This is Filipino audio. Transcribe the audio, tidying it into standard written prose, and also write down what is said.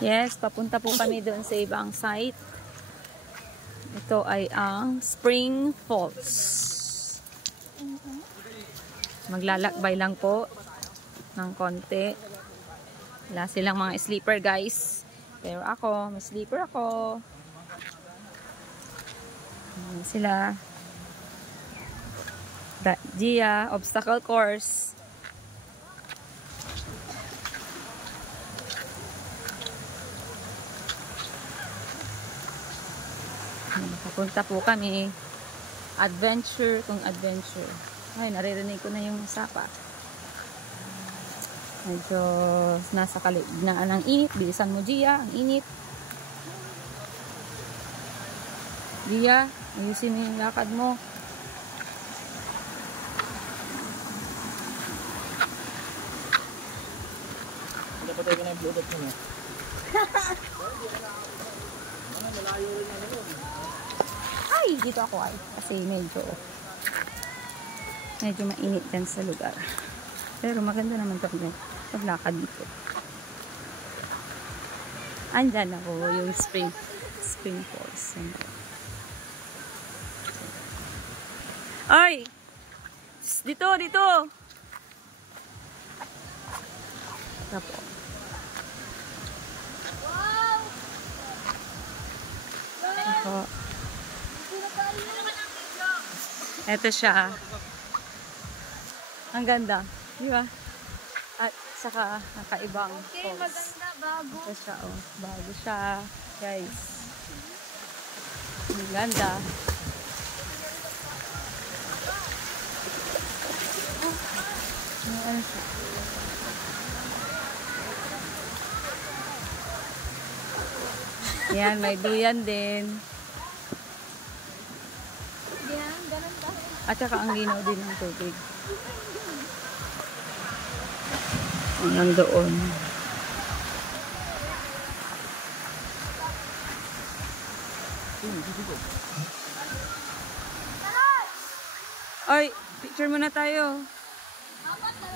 Yes, papunta po kami doon sa ibang site. Ito ay ang Spring Falls. Maglalakbay lang po ng konti. Wala silang mga sleeper guys. Pero ako, may sleeper ako. Ayan sila. Gia, obstacle course. Papunta po kami. Adventure kung adventure. Ay, naririnig ko na yung sapa. Medyo nasa kaligtaan ng init. Bilisan mo, Gia. Ang init. Gia, ayusin mo yung lakad mo. Patay ko na yung bluetooth mo. Malayo rin na naman. Ay, dito ako ay. Kasi medyo mainit dyan sa lugar. Pero maganda naman paglakad dito. Andyan ako, yung Spring Falls. Ay! Dito! Tapo. Ito. Ito siya. Ang ganda. Di ba? At saka nakaibang Okay, falls. maganda, bago. Ito siya, oh. Bago siya. Guys. Ang ganda. Ano siya? Yan, may duyan din. Yan, ganun ba? At saka ang ginaw din ng tubig. Hanggang doon. Ay, picture muna tayo. Apat na